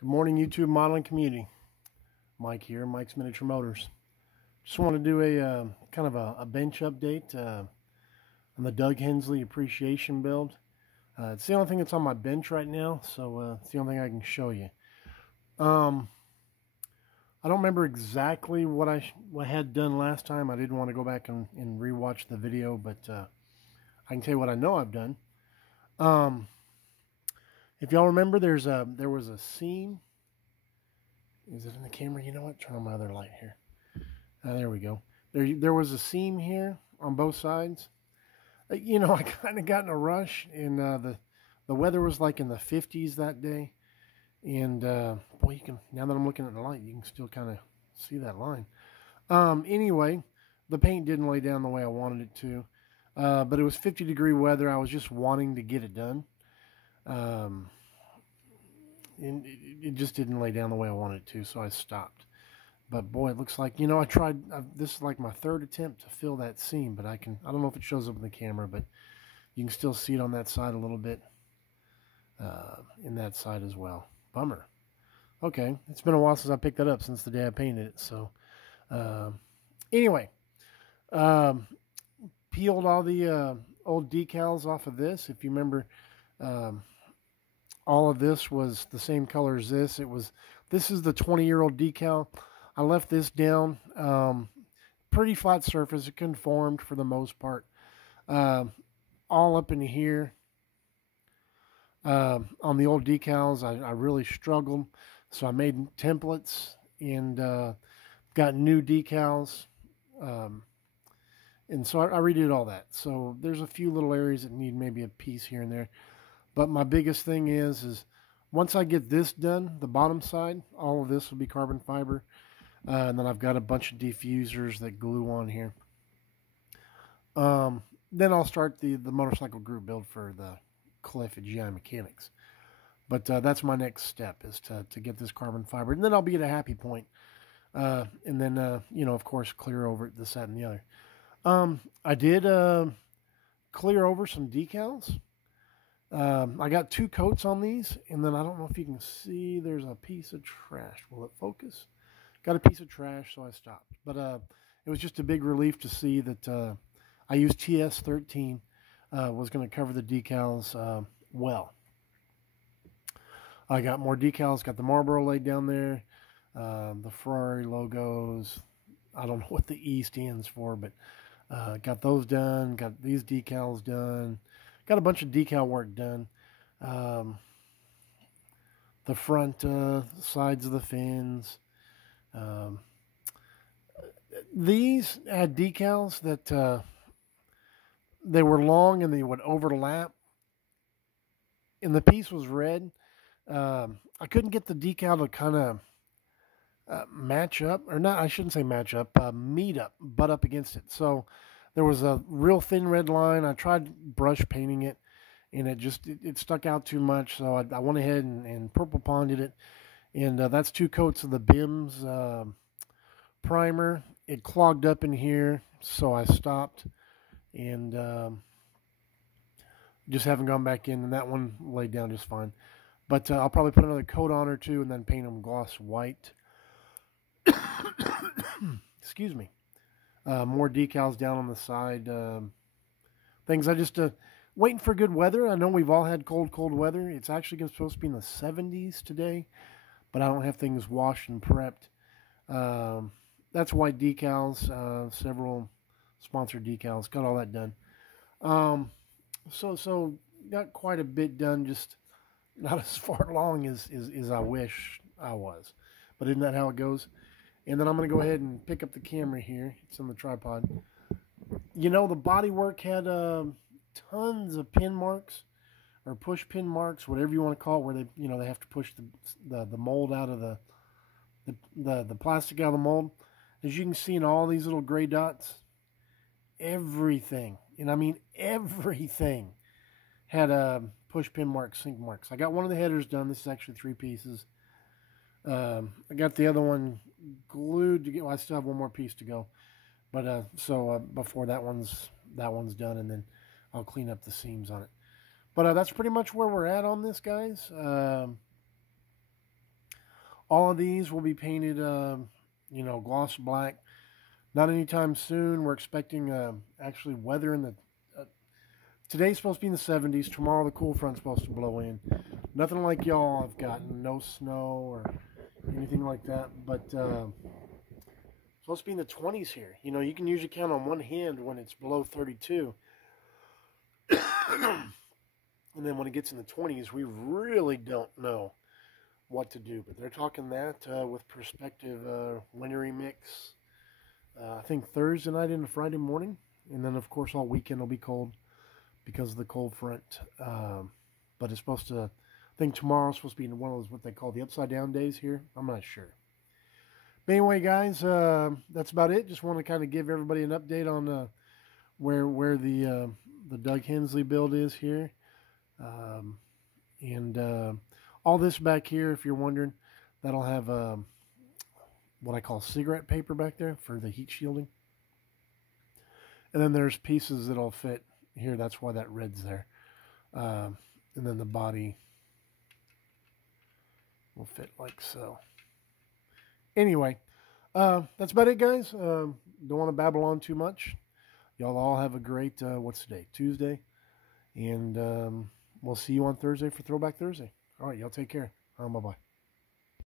Good morning, YouTube modeling community. Mike here, Mike's Miniature Motors. Just want to do a kind of a bench update on the Doug Hensley appreciation build. It's the only thing that's on my bench right now, so it's the only thing I can show you. I don't remember exactly what I had done last time. I didn't want to go back and rewatch the video, but I can tell you what I know I've done. If y'all remember, there was a seam. Is it in the camera? You know what? Turn on my other light here. There we go. There was a seam here on both sides. You know, I kind of got in a rush, and the weather was like in the 50s that day. And boy, you can, now that I'm looking at the light, you can still kind of see that line. Anyway, the paint didn't lay down the way I wanted it to, but it was 50-degree weather. I was just wanting to get it done. And it just didn't lay down the way I wanted it to, so I stopped. But boy, it looks like, you know, this is like my third attempt to fill that seam, but I don't know if it shows up in the camera, but you can still see it on that side a little bit, in that side as well. Bummer. Okay, it's been a while since I picked that up, since the day I painted it, so anyway, peeled all the old decals off of this. If you remember, all of this was the same color as this. This is the 20-year-old decal. I left this down. Pretty flat surface. It conformed for the most part. All up in here. On the old decals, I really struggled. So I made templates and got new decals. And so I redid all that. So there's a few little areas that need maybe a piece here and there. But my biggest thing is once I get this done, the bottom side, all of this will be carbon fiber. And then I've got a bunch of diffusers that glue on here. Then I'll start the motorcycle group build for the Cliff at GI Mechanics. But that's my next step, is to get this carbon fiber. And then I'll be at a happy point. And then, you know, of course, clear over this, that, and the other. I did clear over some decals. I got 2 coats on these, and then I don't know if you can see, there's a piece of trash. Will it focus? Got a piece of trash, so I stopped. But it was just a big relief to see that I used TS13, was going to cover the decals well. I got more decals, got the Marlboro laid down there, the Ferrari logos. I don't know what the E stands for, but got those done, got these decals done. Got a bunch of decal work done. The front sides of the fins. These had decals that they were long and they would overlap. And the piece was red. I couldn't get the decal to kind of match up. Or not, I shouldn't say match up. Butt up against it. So there was a real thin red line. I tried brush painting it, and it stuck out too much. So I went ahead and purple ponded it, and that's 2 coats of the BIMS primer. It clogged up in here, so I stopped, and just haven't gone back in. And that one laid down just fine. But I'll probably put another coat on or 2, and then paint them gloss white. Excuse me. More decals down on the side. Things I just waiting for good weather. I know we've all had cold weather. It's actually supposed to be in the 70s today, but I don't have things washed and prepped. That's white decals. Several sponsored decals. Got all that done. So got quite a bit done. Just not as far along as I wish I was. But isn't that how it goes? And then I'm going to go ahead and pick up the camera here. It's on the tripod. You know, the bodywork had tons of pin marks, or push pin marks, whatever you want to call it, where they have to push the mold out of the plastic out of the mold. As you can see in all these little gray dots, everything, and I mean everything, had push pin marks, sink marks. I got one of the headers done. This is actually 3 pieces. I got the other one glued to get. Well, I still have one more piece to go, but before that one's done, and then I'll clean up the seams on it. But that's pretty much where we're at on this, guys. All of these will be painted, gloss black. Not anytime soon. We're expecting actually weather in the. Today's supposed to be in the 70s. Tomorrow the cool front's supposed to blow in. Nothing like y'all have gotten. No snow or anything like that. But supposed to be in the 20s here. You can usually count on one hand when it's below 32. And then when it gets in the 20s, we really don't know what to do. But they're talking that with prospective wintry mix. I think Thursday night into Friday morning. And then, of course, all weekend will be cold because of the cold front. But it's supposed to, I think tomorrow's supposed to be one of those, what they call the upside down days here. I'm not sure. But anyway, guys, that's about it. Just want to kind of give everybody an update on where the Doug Hensley build is here. And all this back here, if you're wondering, that'll have what I call cigarette paper back there for the heat shielding. And then there's pieces that'll fit here. That's why that red's there. And then the body will fit like so. Anyway, that's about it, guys. Don't want to babble on too much. Y'all all have a great, what's today? Tuesday. And we'll see you on Thursday for Throwback Thursday. All right, y'all take care. Bye-bye.